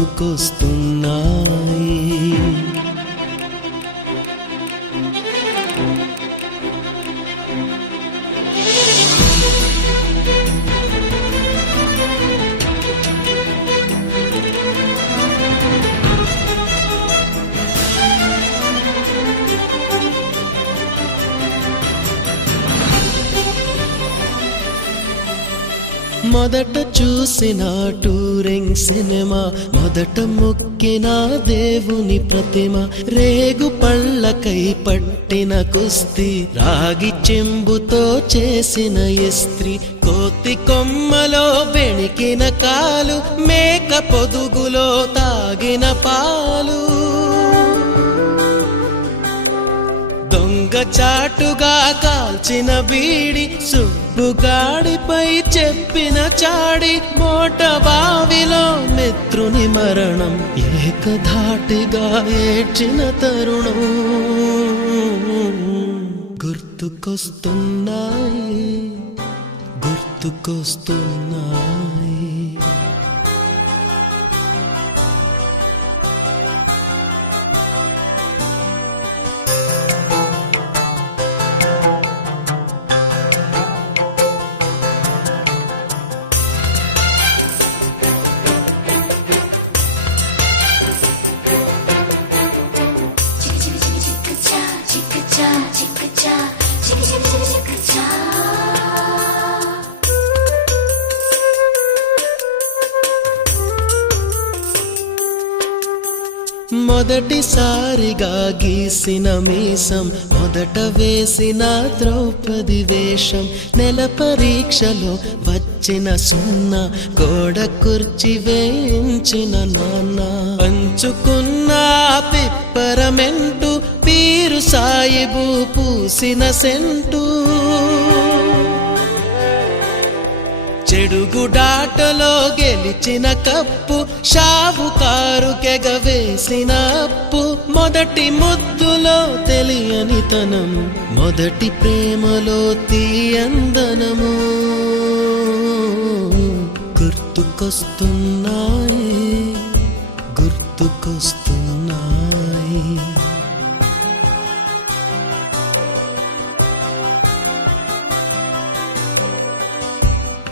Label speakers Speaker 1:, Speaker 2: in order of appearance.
Speaker 1: గుర్తుకొస్తున్నాయి మొదట చూసిన టూరింగ్ సినిమా మొదట మొక్కిన దేవుని ప్రతిమ రేగు పళ్ళకై పట్టిన కుస్తీ రాగి చెంబుతో చేసిన ఇస్త్రీ కోతి కొమ్మలో బెణికిన కాలు మేక పొదుగులో తాగిన పాలు. దొంగ చాటుగా కాల్చిన బీడి సుబ్బుగాడిపై చె శత్రుని మరణం ఏకధాటిగా ఏడ్చిన తరుణం. గుర్తుకొస్తున్నాయి గుర్తుకొస్తున్నాయి. మొదటిసారిగా గీసిన మీసం మొదట వేసిన ద్రౌపది వేషం. నెల పరీక్షలో వచ్చిన సున్నా గోడ కుర్చి వేయించిన నాన్న. పంచుకున్న పిప్పరమెంటు పీరు సాయిబు పూసిన సెంటూ. చెడుగుడాటలో గెలిచిన కప్పు షావుకారు కెగవేసిన అప్పు. మొదటి ముద్దులో తెలియని తనము మొదటి ప్రేమలో తీయందనము. గుర్తుకొస్తున్నాయి గుర్తుకొస్తు